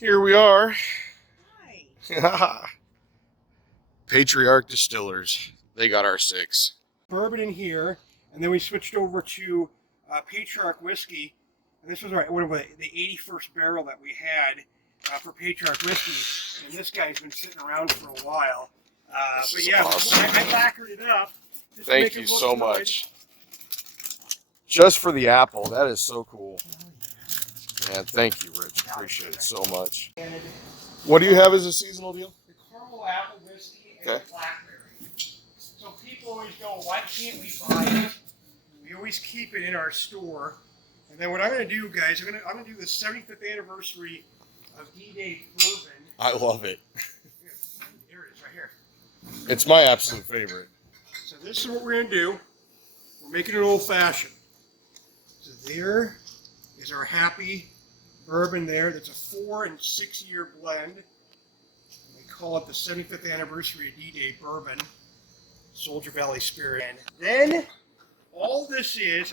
Here we are. Hi. Patriarch Distillers. They got our 6. Bourbon in here, and then we switched over to Patriarch whiskey, and this was the 81st barrel that we had for Patriarch whiskey, and this guy's been sitting around for a while. But yeah, awesome. I lacquered it up. Thank you so much. Just for the apple. That is so cool. Yeah, thank you, Rich. Appreciate it so much. What do you have as a seasonal deal? The caramel apple whiskey and the blackberry. So people always go, why can't we buy it? We always keep it in our store. And then what I'm going to do, guys, I'm going to do the 75th anniversary of D-Day bourbon. I love it. Here it is, right here. It's my absolute favorite. So this is what we're going to do. We're making it old-fashioned. So there is our happy bourbon there. That's a 4- and 6-year blend. We call it the 75th anniversary of D-Day bourbon, Soldier Valley Spirit. And then all this is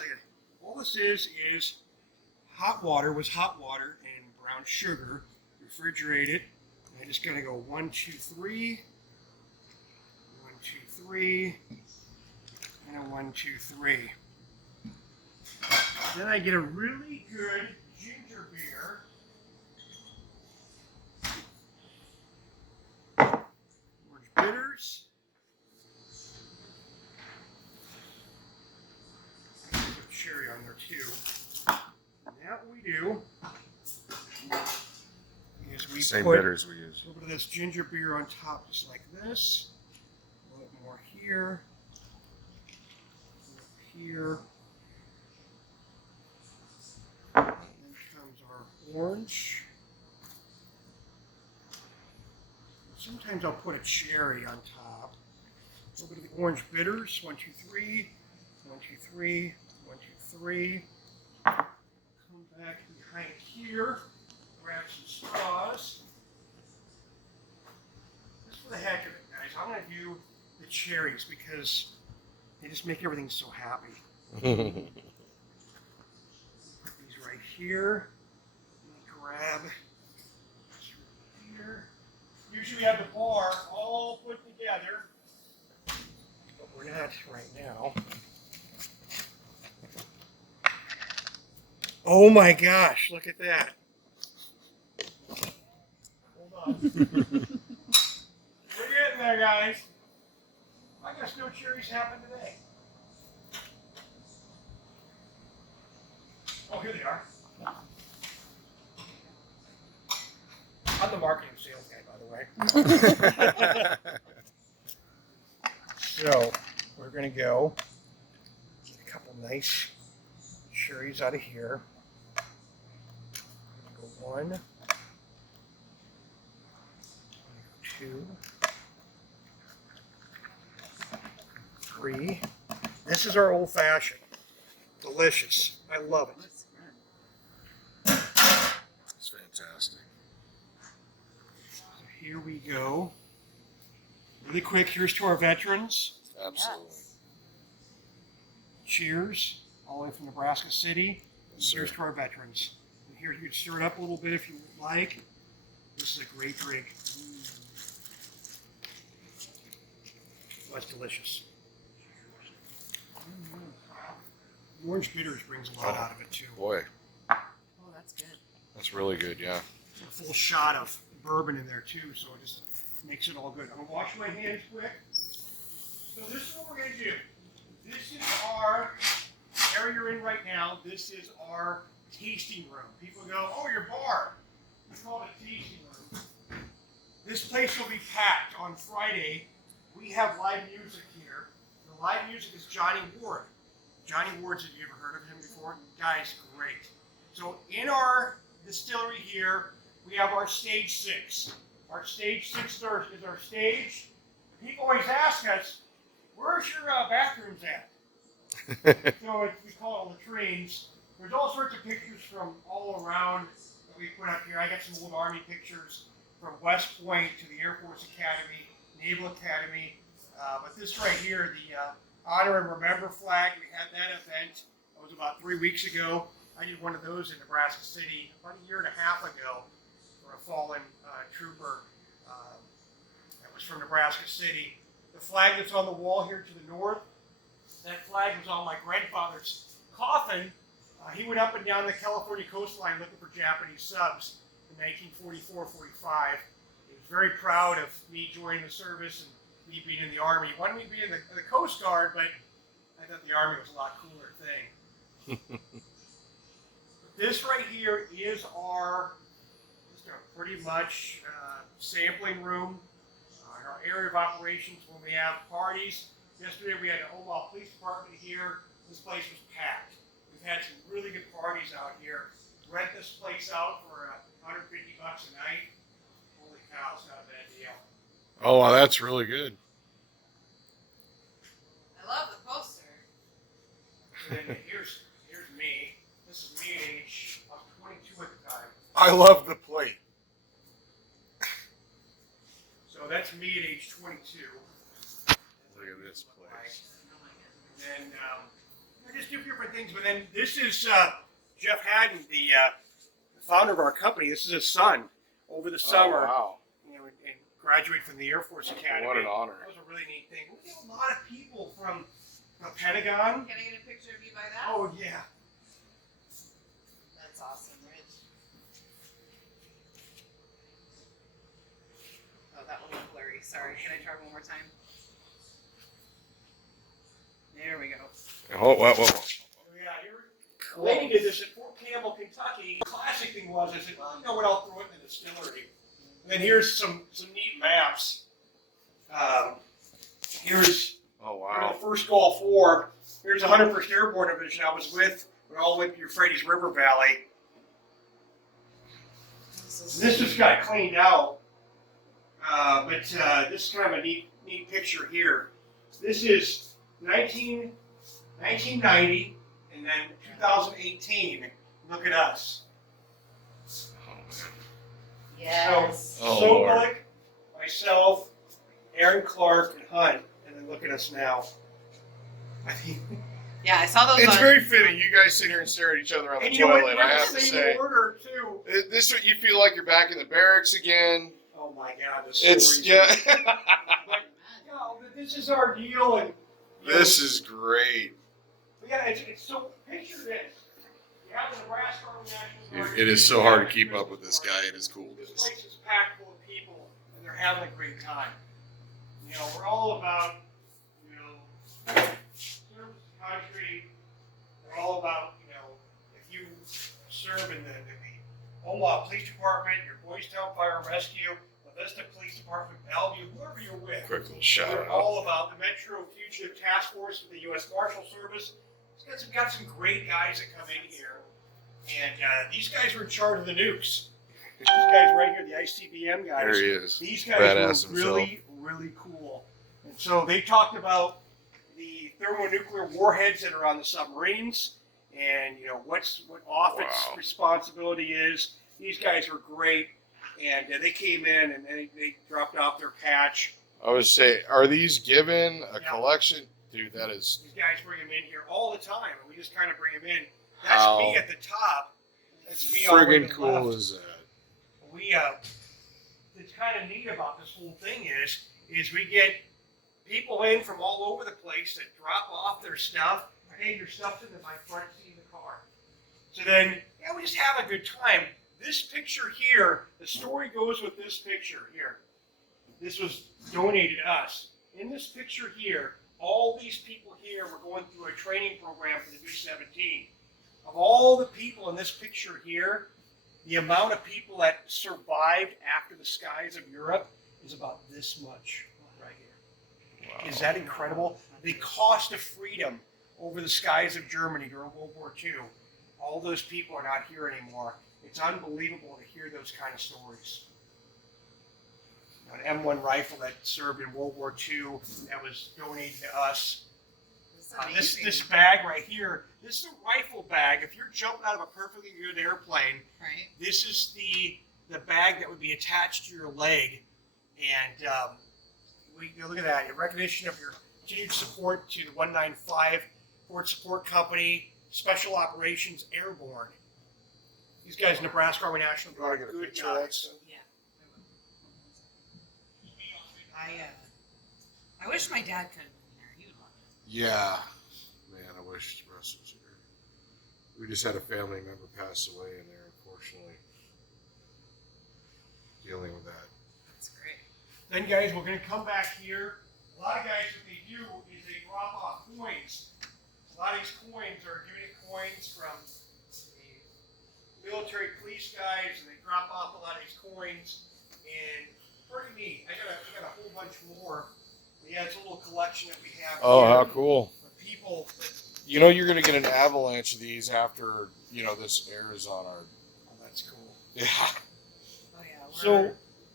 hot water and brown sugar. Refrigerate it. And I just gotta go 1, 2, 3, 1, 2, 3, and a 1, 2, 3. Then I get a really good ginger beer. Orange bitters. I put cherry on there too. And now what we do is we Same put bitters we use. a little bit of this ginger beer on top, just like this. A little more here. Here. And then comes our orange. Sometimes I'll put a cherry on top. A little bit of the orange bitters. 1, 2, 3. 1, 2, 3. 1, 2, 3. Come back behind here. Grab some straws. Just for the heck of it, guys, I'm going to do the cherries because they just make everything so happy. Put these right here. Grab this right here. Usually we have the bar all put together, but we're not right now. Oh my gosh, look at that. Hold on. We're getting there, guys. I guess no cherries happened today. Oh, here they are. I'm the marketing sales guy, by the way. So, we're going to go get a couple nice cherries out of here. Go 1, 2, 3. This is our old fashioned. Delicious. I love it. It's fantastic. So here we go. Really quick, here's to our veterans. Absolutely. Cheers, all the way from Nebraska City. Yes, Cheers to our veterans. And here, you can stir it up a little bit if you like. This is a great drink. Oh, that's delicious. The orange bitters brings a lot out of it too. Boy, Oh, that's good. that's really good, yeah. A full shot of bourbon in there too, so it just makes it all good. I'm gonna wash my hands quick. So this is what we're gonna do. This is our area you're in right now. This is our tasting room. People go, oh, your bar. We call it a tasting room. This place will be packed on Friday. We have live music here. The live music is Johnny Ward. Johnny Ward's, have you ever heard of him before? Guy's great. So in our distillery here, we have our stage 6. Our stage 6 is our stage. People always ask us, where's your bathrooms at? So we call it latrines. There's all sorts of pictures from all around that we put up here. I got some old Army pictures from West Point to the Air Force Academy, Naval Academy. But this right here, the Honor and Remember flag, we had that event. That was about 3 weeks ago. I did one of those in Nebraska City about a year and a half ago for a fallen trooper that was from Nebraska City. The flag that's on the wall here to the north, that flag was on my grandfather's coffin. He went up and down the California coastline looking for Japanese subs in 1944-45. He was very proud of me joining the service and me being in the Army. He wanted me to be in the Coast Guard, but I thought the Army was a lot cooler thing. This right here is our pretty much sampling room, our area of operations when we have parties. Yesterday we had an Omaha Police Department here. This place was packed. We've had some really good parties out here. Rent this place out for $150 a night. Holy cow, it's not a bad deal. Oh, wow, that's really good. I love the poster. And then here's me. This is me at age, I was 22 at the time. I love the plate. So that's me at age 22. Look at this place. And then I just do different things. But then this is Jeff Haddon, the founder of our company. This is his son. Over the summer, Oh, wow. you know, and graduated from the Air Force Academy. What an honor. That was a really neat thing. We get a lot of people from the Pentagon. Can I get a picture of you by that? Oh yeah. That's awesome, Rich. Oh, that one looked blurry. Sorry. Can I try one more time? There we go. Oh, whoa. Yeah, the lady did this at Fort Campbell, Kentucky. The classic thing was, I said, well, you know what, I'll throw it in the distillery. And then here's some neat maps. Here's Oh, the first Gulf War. Here's the 101st Airborne Division I was with when all went to Euphrates River Valley. This just got cleaned out. But this is kind of a neat picture here. This is 1990, and then 2018. Look at us. Yes. Oh, So Lord. Sobolik, myself, Aaron Clark, and Hunt, and then look at us now. I think. Yeah, I saw those. It's on, very fitting. You guys sit here and stare at each other on the And you know what? toilet. We're I in have the to same say, order too. this you feel like you're back in the barracks again. Oh my God, the It's stories. yeah. But, no, this is our deal, and you know, This is great. yeah, it's so. Picture this. You have the Nebraska Army National Guard. It is so hard to keep up with this guy and his This coolness. place is packed full of people, and they're having a great time. You know, we're all about, you know, service to the country. We're all about, you know, if you serve in the Omaha Police Department, your Boys Town Fire and Rescue, the Vista Police Department, Bellevue, whoever you're with. Quick little shout We're out. all about the Metro Fugitive Task Force with the U.S. Marshal Service. We've got some great guys that come in here. And these guys were in charge of the nukes. These guys right here, the ICBM guys. There he is. These guys Badass were really, really cool. And so they talked about the thermonuclear warheads that are on the submarines and, you know, what Offutt's responsibility is. These guys were great. And they came in and they dropped off their patch. I would say, are these given a Yeah. collection? Dude, that is. These guys bring them in here all the time, and we just kind of bring them in. That's How me at the top. That's me all the way to friggin' the cool left. is that? We it's kind of neat about this whole thing is we get people in from all over the place that drop off their stuff. Hey, your stuff's in my front seat of the car. So then, yeah, we just have a good time. This picture here, the story goes with this picture here. This was donated to us. In this picture here, all these people here were going through a training program for the B-17. Of all the people in this picture here, the amount of people that survived after the skies of Europe is about this much right here. Wow. Is that incredible? The cost of freedom over the skies of Germany during World War II. All those people are not here anymore. It's unbelievable to hear those kind of stories. An M1 rifle that served in World War II that was donated to us. This bag right here, this is a rifle bag. If you're jumping out of a perfectly good airplane, Right. this is the bag that would be attached to your leg. And look at that, in recognition of your continued support to the 195 Ford Support Company, Special Operations Airborne. These guys, Nebraska Army National You want Guard, to get a good picture of that guys. stuff? Yeah. I wish my dad could have been here. He would love it. Yeah. Man, I wish Russ was here. We just had a family member pass away in there, unfortunately. Dealing with that. That's great. Then, guys, we're going to come back here. A lot of guys, what they do is they drop off coins. A lot of these coins are unit coins from the military police guys, and they drop off a lot of these coins. And pretty neat. I got a whole bunch more. Yeah, it's a little collection that we have. Oh, here. how cool. For people. You know, you're going to get an avalanche of these after, you know, this airs on our. Oh, that's cool. Yeah. Oh yeah. So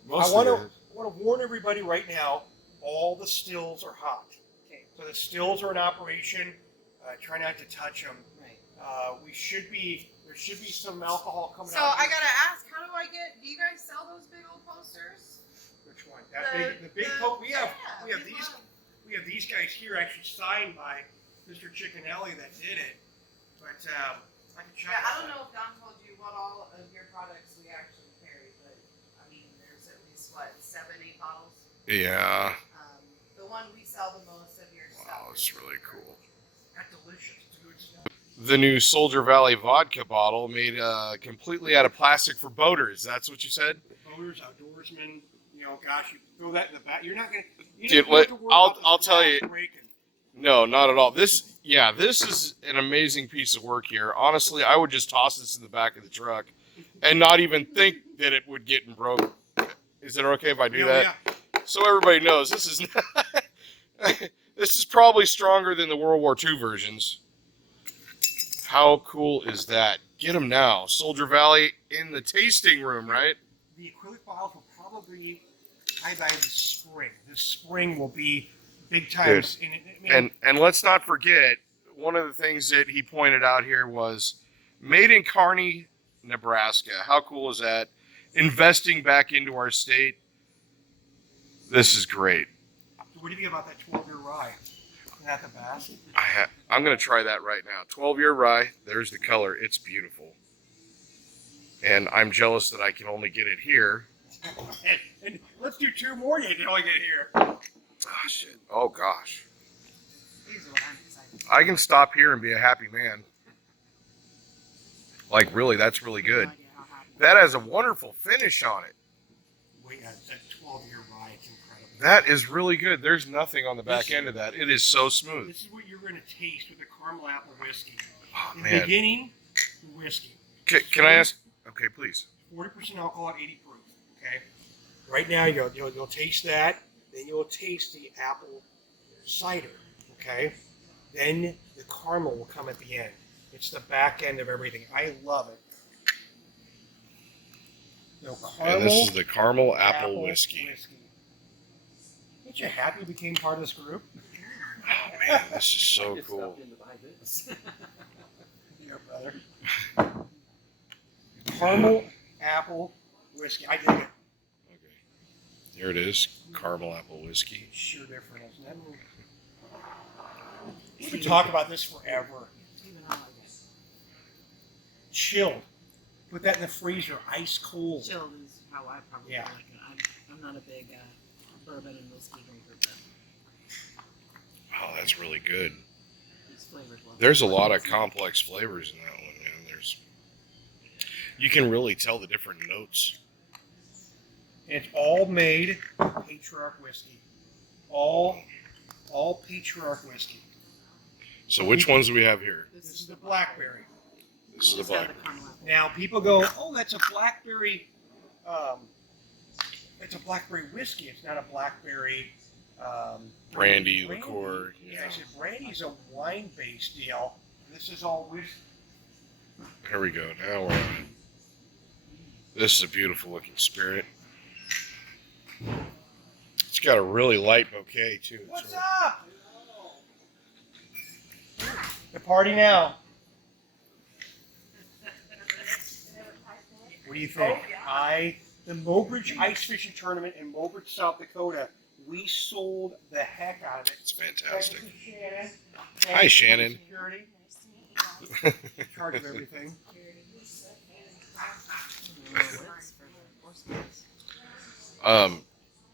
Most I want of to it. warn everybody right now. All the stills are hot. Okay. So the stills are in operation. Try not to touch them. Right. There should be some alcohol coming So out. I gotta ask, how do I get? Do you guys sell those big old posters? Which one? The big coat. We have big these. one. We have these guys here actually signed by Mr. Chickenelli that did it. But I can check. Yeah, I don't know if Don told you what all of your products we actually carry, but I mean, there's at least what 7, 8 bottles. Yeah. The one we sell the most of your stuff. Wow, it's really cool. That's delicious. It's good stuff. The new Soldier Valley vodka bottle made completely out of plastic for boaters. That's what you said? Boaters, outdoorsmen. You know, gosh, you throw that in the back. You're not gonna. You Dude, don't have to worry about I'll this tell glass you. breaking. No, not at all. This is an amazing piece of work here. Honestly, I would just toss this in the back of the truck and not even think that it would get broken. Is it okay if I do that? Yeah. So everybody knows this is this is probably stronger than the World War II versions. How cool is that? Get them now. Soldier Valley in the tasting room, right? The acrylic bottles will probably tie by this spring. This spring will be big times. In it. I mean, And let's not forget, one of the things that he pointed out here was made in Kearney, Nebraska. How cool is that? Investing back into our state. This is great. what do you think about that 12-year rye? Isn't that the best? I'm going to try that right now. 12-year rye. There's the color. It's beautiful. And I'm jealous that I can only get it here. and let's do 2 more you can only get here. Oh, shit. Oh, gosh. Here's what I'm excited. I can stop here and be a happy man. Like, really, that's really good. No idea how happy. That has a wonderful finish on it. Wait, that 12-year rye, it's incredible. That is really good. There's nothing on the back end of that. It is so smooth. This is what you're going to taste with the caramel apple whiskey. Oh, In the man. beginning, whiskey. Can I ask? Okay, please. 40% alcohol at 80 proof. Okay. Right now, you'll taste that. Then you'll taste the apple cider. Okay. Then the caramel will come at the end. It's the back end of everything. I love it. So caramel, And this is the caramel apple whiskey. Aren't you happy you became part of this group? Oh, man, this is so Just cool. stopped in to buy this. Yeah, brother. Caramel apple whiskey. I dig it. Okay. There it is. Caramel apple whiskey. Sure different, isn't it? We could talk about this forever. Even I like it. Chilled. Put that in the freezer, ice cold. Chilled is how I probably Yeah. like it. I'm not a big bourbon and whiskey drinker, but Oh, that's really good. these flavors love There's a lot of complex flavors in that one, man. You can really tell the different notes. And it's all made Patriarch whiskey. All Patriarch whiskey. So which ones do we have here? This is the blackberry. This is the It's got black. the caramel apple. Now people go, oh, that's a blackberry. It's a blackberry whiskey. It's not a blackberry. Brandy, liqueur. Yeah, I said brandy's a wine-based deal. This is all whiskey. Here we go. Now we're on it. This is a beautiful looking spirit. It's got a really light bouquet too. What's up? The party now. What do you think? Oh, yeah. The Mobridge Ice Fishing Tournament in Mobridge, South Dakota, we sold the heck out of it. It's fantastic. Thanks to Shannon. Hi, Shannon. Security. In charge of everything.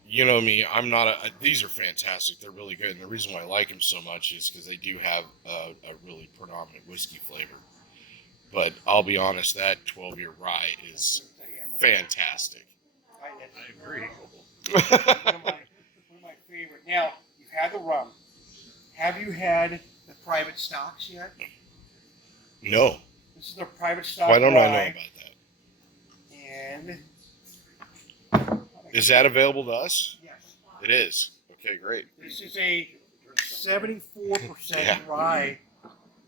you know me, I'm not these are fantastic. They're really good. And the reason why I like them so much is because they do have a really predominant whiskey flavor. But I'll be honest, that 12-year rye is fantastic. I agree. one of my favorite. Now, you've had the rum. Have you had the private stocks yet? No. This is the private stock. Why don't I know rye, about that? And Is that available to us? yes, It is. Okay, great. this is a 74% Yeah. rye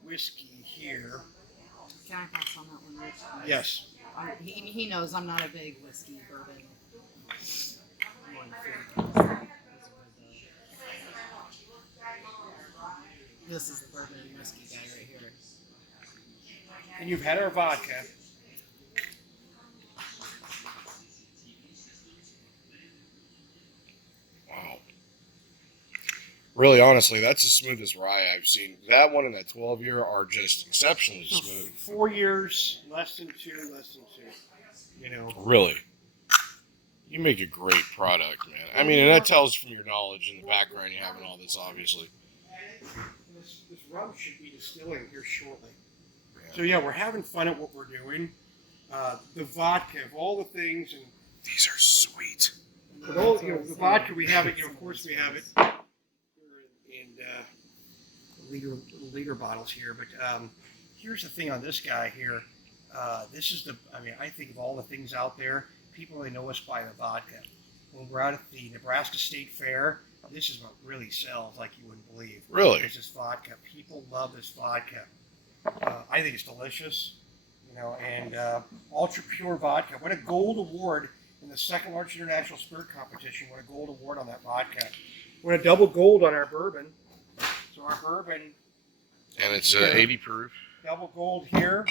whiskey here. Can I pass on that one, Rich? Yes. He knows I'm not a big whiskey bourbon. This is the bourbon and whiskey guy right here. And you've had our vodka. Wow. Really, honestly, that's the smoothest rye I've seen. That one and that 12-year are just exceptionally So smooth. 4 years, less than two. You know. Really. You make a great product, man. I mean, and that tells from your knowledge and the background you have and all this, obviously. This rum should be distilling here shortly. So yeah, we're having fun at what we're doing. The vodka, of all the things, and These are sweet. with all the vodka we have it. Of course we have it in liter bottles here. But here's the thing on this guy here. This is I think of all the things out there, people only know us by the vodka. When we're out at the Nebraska State Fair, this is what really sells like you wouldn't believe. Really? It's this vodka. People love this vodka. I think it's delicious, and ultra pure vodka. What a gold award in the second largest international spirit competition. What a gold award on that vodka. What a double gold on our bourbon. So our bourbon. And it's 80 proof. Double gold here.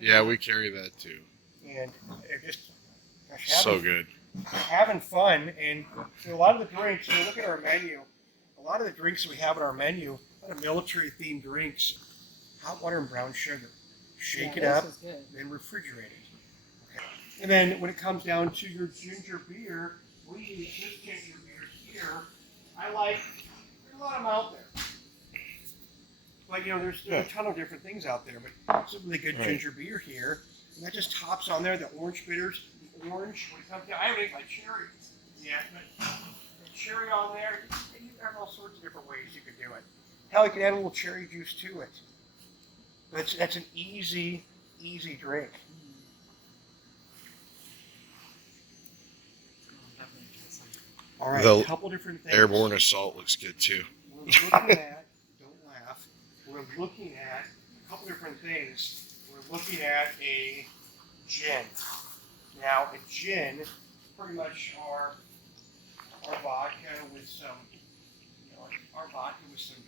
Yeah, we carry that too. And it just So good. having fun. And so a lot of the drinks, so look at our menu. A lot of the drinks we have in our menu, a lot of military themed drinks, hot water and brown sugar. Shake it up, then refrigerate it. Okay. And then when it comes down to your ginger beer, we use this ginger beer here. There's a lot of them out there. But there's a ton of different things out there. But some really good ginger beer here. And that just tops on there, the orange bitters. The orange, when it comes down, I haven't ate my cherry yet, but the cherry on there, and you have all sorts of different ways you could do it. Hell, you can add a little cherry juice to it. But that's an easy drink. All right, The a couple different things. Airborne assault looks good too. We're looking at, don't laugh, we're looking at a couple different things. We're looking at a gin. Now, a gin, pretty much our vodka with some,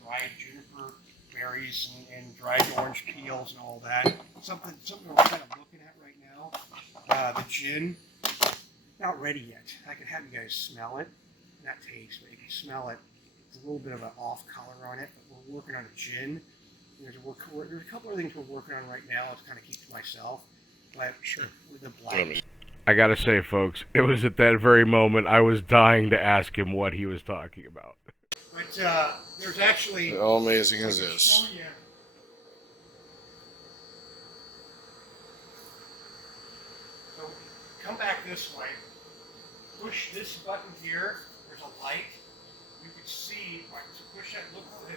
dried juniper berries and dried orange peels and all that. Something we're kind of looking at right now. The gin, not ready yet. I could have you guys smell it. Not taste, but if you smell it, it's a little bit of an off color on it. But we're working on a gin. There's a couple of things we're working on right now. Let's kind of keep to myself. But Sure. With the black. I gotta say, folks, it was at that very moment I was dying to ask him what he was talking about. But there's actually. How amazing is this? So come back this way. Push this button here. There's a light. You can see. Right, so push that.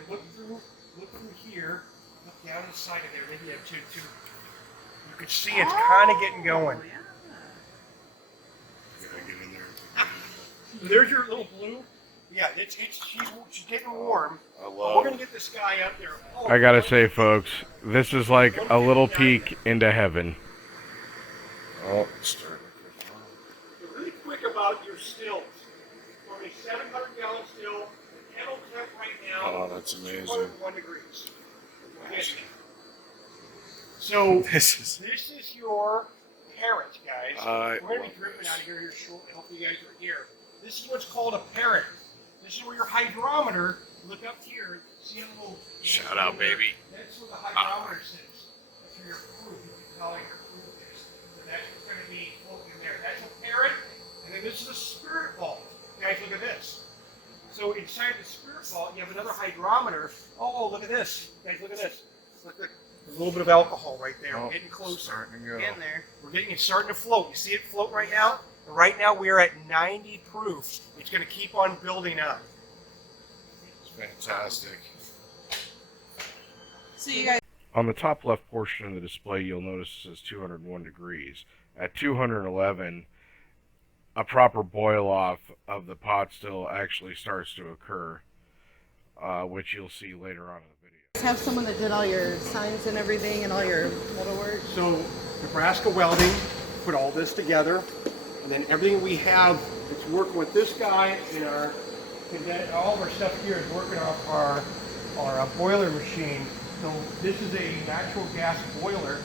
Look through here. Look down inside of there. Maybe you have two. You can see it's kind of getting going. Gotta get in there. There's your little blue. Yeah, she's getting warm. I We're gonna get this guy up there. Oh, I gotta say, folks, this is like a little peek into heaven. Oh, it's starting. Really quick about your stills. From a 700-gallon still, the kettle temp right now. Oh, that's amazing. 101 degrees. So This is. this is your parrot, guys. I We're gonna be love dripping this. out of here shortly. Hopefully, you guys are here. This is what's called a parrot. This is where your hydrometer. Look up here. See a little. Shout out, baby. That's where the hydrometer sits. That's where your proof. You can tell your proof is. So that's what's going to be floating there. That's a parrot, and then this is a spirit vault. Guys, So inside the spirit vault, you have another hydrometer. Oh, look at this. Guys, look at this. Look, there's a little bit of alcohol right there. We're getting closer. Starting to go. In there. It's starting to float. You see it float right now? And right now we are at 90 proof. It's going to keep on building up. It's fantastic. So you guys. On the top left portion of the display, you'll notice it says 201 degrees. At 211, a proper boil off of the pot still actually starts to occur, which you'll see later on in the video. Have someone that did all your signs and everything and all your metal work. So Nebraska Welding put all this together, and then everything we have that's working with this guy and all of our stuff here is working off our boiler machine. So this is a natural gas boiler.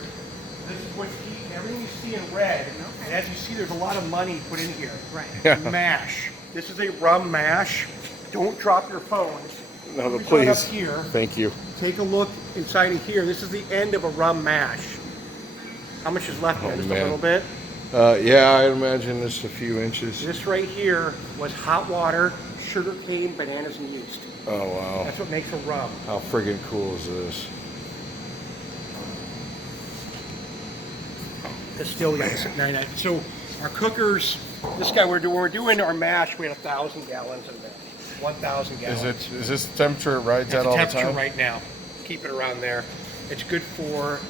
This is what's heating everything you see in red. And as you see, there's a lot of money put in here. Right. Yeah. Mash. This is a rum mash. Don't drop your phones. No, Look please. up here. Thank you. Take a look inside of here. This is the end of a rum mash. How much is left there? Just a man. little bit. Yeah, I imagine just a few inches. This right here was hot water, sugar cane, bananas, and yeast. Oh, wow. That's what makes a rum. How friggin' cool is this? Distillery. So our cookers, this guy, we're doing our mash. We had 1,000 gallons of mash. 1,000 gallons. Is this the temperature it rides That's at all the the temperature time? right now. Keep it around there. It's good for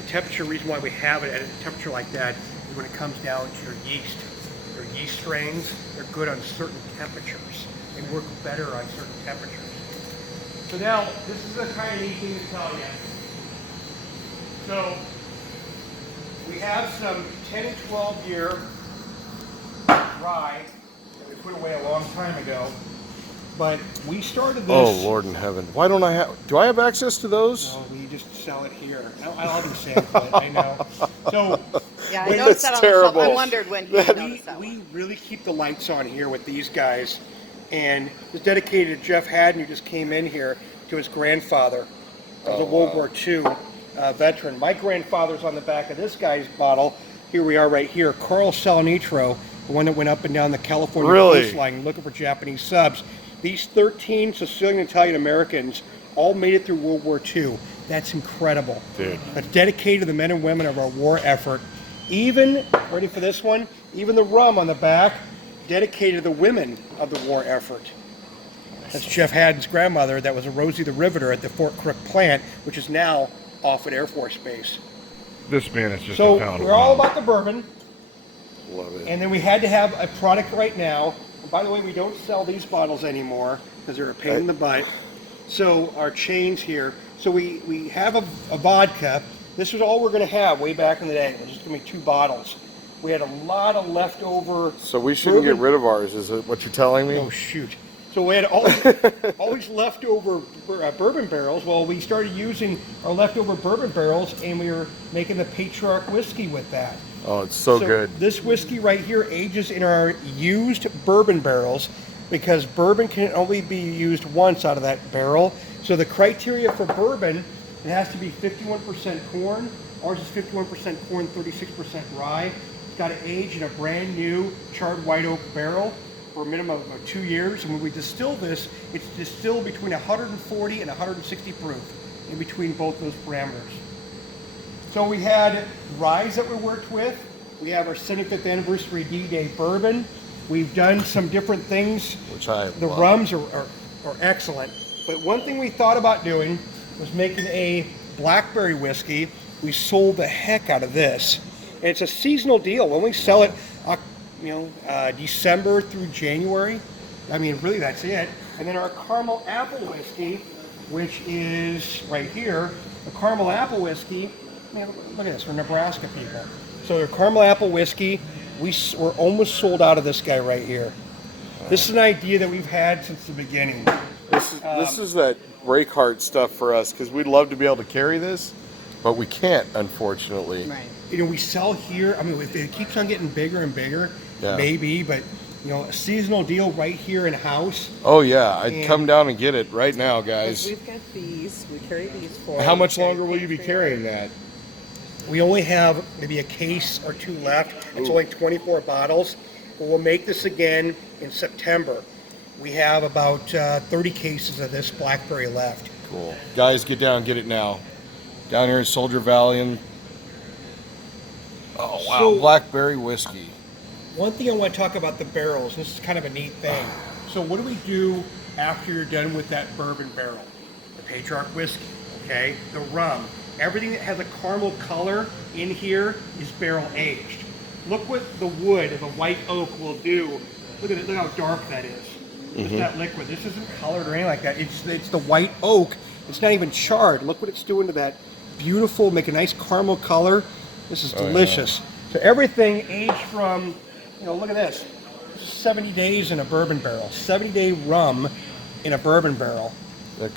the temperature. Reason why we have it at a temperature like that is when it comes down to your yeast strains, they're good on certain temperatures. They work better on certain temperatures. So now, this is the kind of neat thing to tell you. So, we have some 10 and 12 year rye that we put away a long time ago. But we started this. Oh, Lord in heaven. Why don't I have... Do I have access to those? No, we just sell it here. No, I'll be saying it, I know. So, Yeah, I Wait, noticed that's that on the shelf. I terrible. wondered when you noticed that we one. really keep the lights on here with these guys. And it's dedicated to Jeff Haddon, who just came in here, to his grandfather. He was a World War II veteran. My grandfather's on the back of this guy's bottle. Here we are right here. Carl Salinitro, the one that went up and down the California Really? coastline looking for Japanese subs. These 13 Sicilian Italian Americans all made it through World War II. That's incredible. Dude. It's dedicated to the men and women of our war effort. Even, ready for this one? Even the rum on the back, dedicated to the women of the war effort. That's Jeff Haddon's grandmother. That was a Rosie the Riveter at the Fort Crook plant, which is now off at Air Force Base. This man is just So a pound we're of all rum. about the bourbon, Love it. and then we had to have a product right now. And by the way, we don't sell these bottles anymore because they're a pain in the butt. So our chains here. So we have a vodka. This was all we're going to have way back in the day. It was just going to be 2 bottles. We had a lot of leftover. So we shouldn't bourbon. get rid of ours, is it what you're telling me? Oh shoot! So we had all these leftover bourbon barrels. Well, we started using our leftover bourbon barrels, and we were making the Patriarch whiskey with that. Oh, it's so good. This whiskey right here ages in our used bourbon barrels because bourbon can only be used once out of that barrel. So the criteria for bourbon, it has to be 51% corn. Ours is 51% corn, 36% rye. It's got to age in a brand new charred white oak barrel for a minimum of 2 years. And when we distill this, it's distilled between 140 and 160 proof, in between both those parameters. So we had rye that we worked with. We have our 75th anniversary D-Day bourbon. We've done some different things. Which I The love. rums are excellent. But one thing we thought about doing was making a blackberry whiskey. We sold the heck out of this. And it's a seasonal deal. When we sell it, December through January, I mean, really that's it. And then our caramel apple whiskey, which is right here, the caramel apple whiskey, man, look at this, we're Nebraska people. So the caramel apple whiskey, we're almost sold out of this guy right here. This is an idea that we've had since the beginning. This is that break heart stuff for us because we'd love to be able to carry this, but we can't, unfortunately. Right. You know, we sell here, I mean, if it keeps on getting bigger and bigger, Yeah. maybe, but, you know, a seasonal deal right here in house. Oh yeah, I'd And- come down and get it right now, Because guys. we've got these. We carry these for. How much longer will you be carrying that? We only have maybe a case or 2 left. It's only 24 bottles. But we'll make this again in September. We have about 30 cases of this blackberry left. Cool. Guys, get down, get it now. Down here in Soldier Valley. And oh, wow. So- Blackberry whiskey. One thing I want to talk about the barrels. This is kind of a neat thing. So what do we do after you're done with that bourbon barrel? The Patriarch whiskey, okay? The rum. Everything that has a caramel color in here is barrel aged. Look what the wood of the white oak will do. Look at it. Look how dark that is. It's that liquid. This isn't colored or anything like that. It's the white oak. It's not even charred. Look what it's doing to that beautiful, make a nice caramel color. This is delicious. So everything aged from, look at this. This is 70 days in a bourbon barrel. 70-day rum in a bourbon barrel.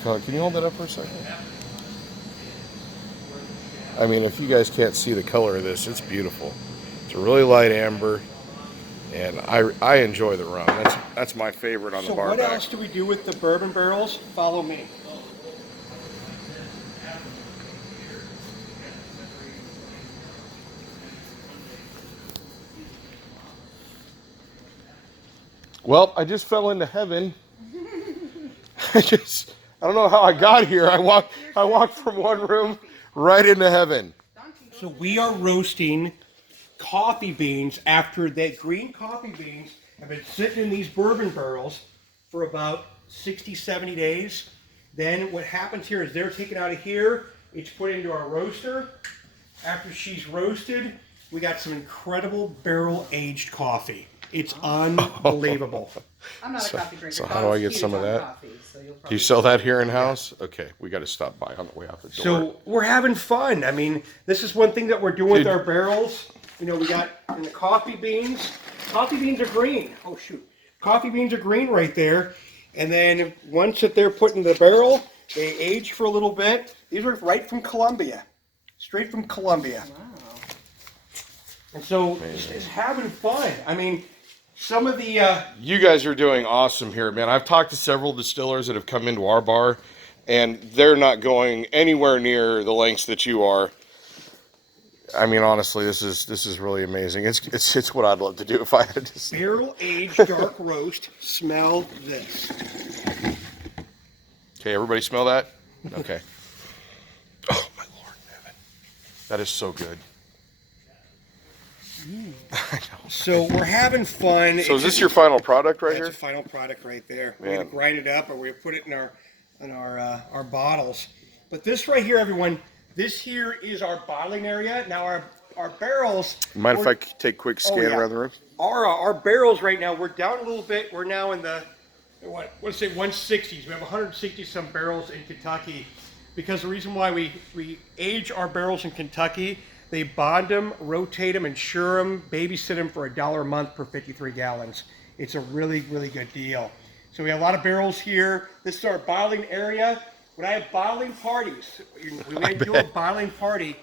Can you hold that up for a second? I mean, if you guys can't see the color of this, it's beautiful. It's a really light amber, and I enjoy the rum. That's my favorite on the bar So what back. else do we do with the bourbon barrels? Follow me. Well, I just fell into heaven. I don't know how I got here. I walked from one room right into heaven. So we are roasting coffee beans after that green coffee beans have been sitting in these bourbon barrels for about 60, 70 days. Then what happens here is they're taken out of here. It's put into our roaster. After she's roasted, we got some incredible barrel aged coffee. It's unbelievable. I'm not a coffee drinker. So how do I get some of that? Coffee, so you'll Do probably you sell that here in house? Okay, we got to stop by on the way out the door. So we're having fun. I mean, this is one thing that we're doing with Dude. our barrels. We got in the coffee beans. Coffee beans are green. Oh shoot. Coffee beans are green right there. And then once that they're put in the barrel, they age for a little bit. These are right from Colombia. Straight from Colombia. Wow. And so it's having fun. I mean, some of the you guys are doing awesome here, man. I've talked to several distillers that have come into our bar, and they're not going anywhere near the lengths that you are. I mean, honestly, this is really amazing. It's what I'd love to do if I had to. barrel aged dark roast. Smell this. Okay, everybody smell that? Okay. Oh my Lord in heaven, that is so good. I know. So we're having fun. So is this your final product right That's here? a final product right there. We're Man. gonna grind it up, or we're gonna put it in our bottles. But this right here, everyone, this here is our bottling area. Now our barrels. Mind if I take a quick scan yeah. around the room? Our barrels right now, we're down a little bit. We're now in the let's say 160s. We have 160 some barrels in Kentucky, because the reason why we age our barrels in Kentucky, they bond them, rotate them, insure them, babysit them for $1 a month per 53 gallons. It's a really, really good deal. So we have a lot of barrels here. This is our bottling area. When I have bottling parties, when I do a bottling party,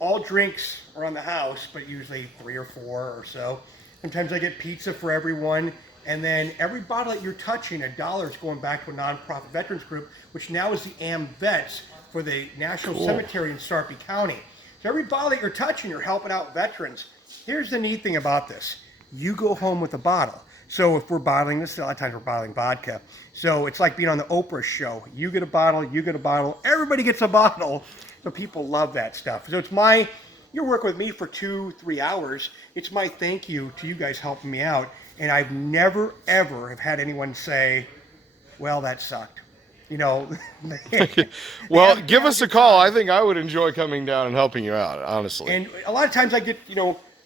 all drinks are on the house, but usually 3 or 4 or so. Sometimes I get pizza for everyone. And then every bottle that you're touching, $1 is going back to a nonprofit veterans group, which now is the AM Vets for the National Cemetery in Sarpy County. So every bottle that you're touching, you're helping out veterans. Here's the neat thing about this. You go home with a bottle. So if we're bottling this, a lot of times we're bottling vodka. So it's like being on the Oprah show. You get a bottle, everybody gets a bottle. So people love that stuff. So you're working with me for 2-3 hours. It's my thank you to you guys helping me out. And I've never, ever have had anyone say, well, that sucked. Well, give us a call. I think I would enjoy coming down and helping you out, honestly. And a lot of times I get,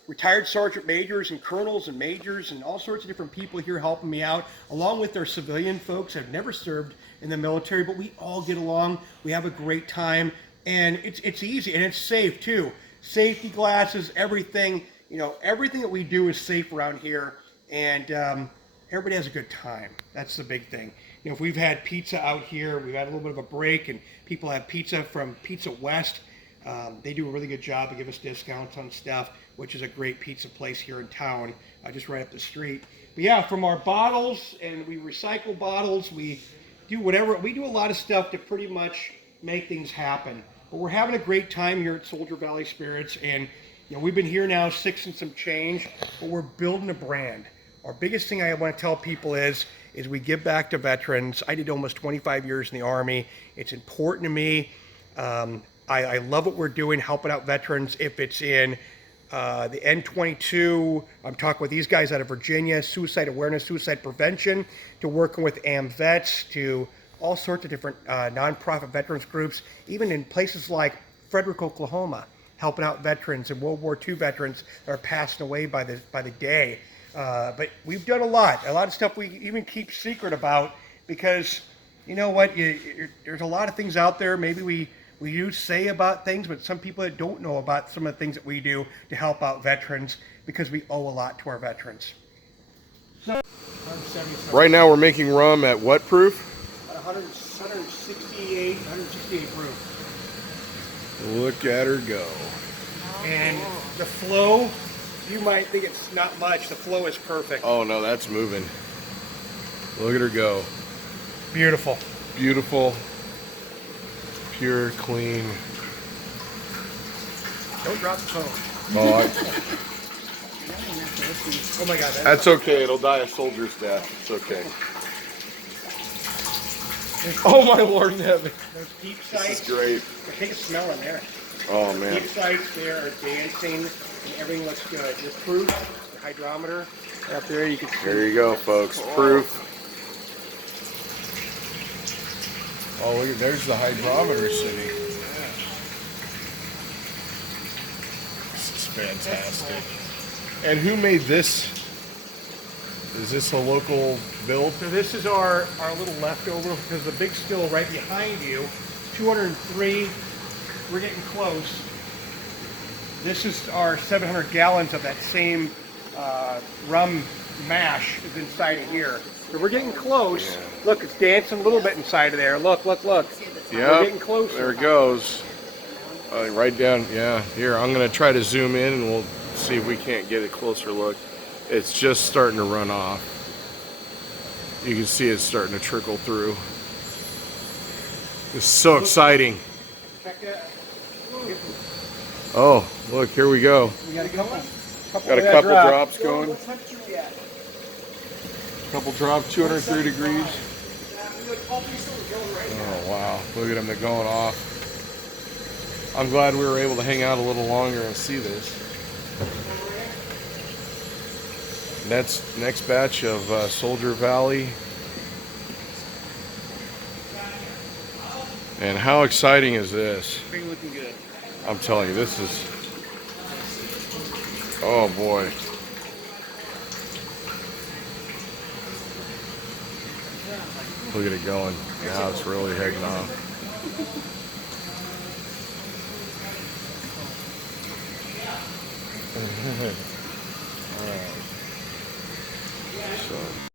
retired sergeant majors and colonels and majors and all sorts of different people here helping me out, along with their civilian folks that have never served in the military, but we all get along. We have a great time, and it's easy, and it's safe too. Safety glasses, everything, everything that we do is safe around here, and everybody has a good time. That's the big thing. If we've had pizza out here, we've had a little bit of a break, and people have pizza from Pizza West. They do a really good job to give us discounts on stuff, which is a great pizza place here in town, just right up the street. But yeah, from our bottles, and we recycle bottles, we do whatever. We do a lot of stuff to pretty much make things happen. But we're having a great time here at Soldier Valley Spirits, and we've been here now 6 and some change, but we're building a brand. Our biggest thing I want to tell people is, is we give back to veterans. I did almost 25 years in the Army. It's important to me. I love what we're doing, helping out veterans. If it's in the N22, I'm talking with these guys out of Virginia, suicide awareness, suicide prevention, to working with AMVETS, to all sorts of different nonprofit veterans groups, even in places like Frederick, Oklahoma, helping out veterans and World War II veterans that are passing away by the day. But we've done a lot of stuff we even keep secret about, because you know what, there's a lot of things out there. Maybe we do say about things, but some people that don't know about some of the things that we do to help out veterans, because we owe a lot to our veterans. So, Right now we're making rum at what proof? 168 proof. Look at her go. And the flow, you might think it's not much. The flow is perfect. Oh no, that's moving. Look at her go. Beautiful. Beautiful. Pure, clean. Don't drop the phone. Oh, Oh my God. that's okay. It'll die a soldier's death. It's okay. Oh my Lord in heaven. Those deep This sights. is great. Take a smell in there. Oh man. Deep sights there are dancing, and everything looks good. This proof, the hydrometer, up there you can see. There you go, folks. Proof. Oh, look at, there's the hydrometer sitting. This is fantastic. And who made this? Is this a local build? So this is our little leftover, because the big still right behind you, 203, we're getting close. This is our 700 gallons of that same rum mash is inside of here. So we're getting close. Yeah. Look, it's dancing a little bit inside of there. Look, look, look. Yeah. We're getting closer. There it goes. Right down. Yeah. Here, I'm going to try to zoom in and we'll see if we can't get a closer look. It's just starting to run off. You can see it's starting to trickle through. It's so exciting. Check that. Oh, look, here we go. We got a couple. Got a couple drops going. What temperature we at? Couple drops, 203 degrees. Oh wow, look at them, they're going off. I'm glad we were able to hang out a little longer and see this. Next batch of Soldier Valley. And how exciting is this? Looking good. I'm telling you, this is, oh boy. Look at it going. Now it's really heading off. All right. So.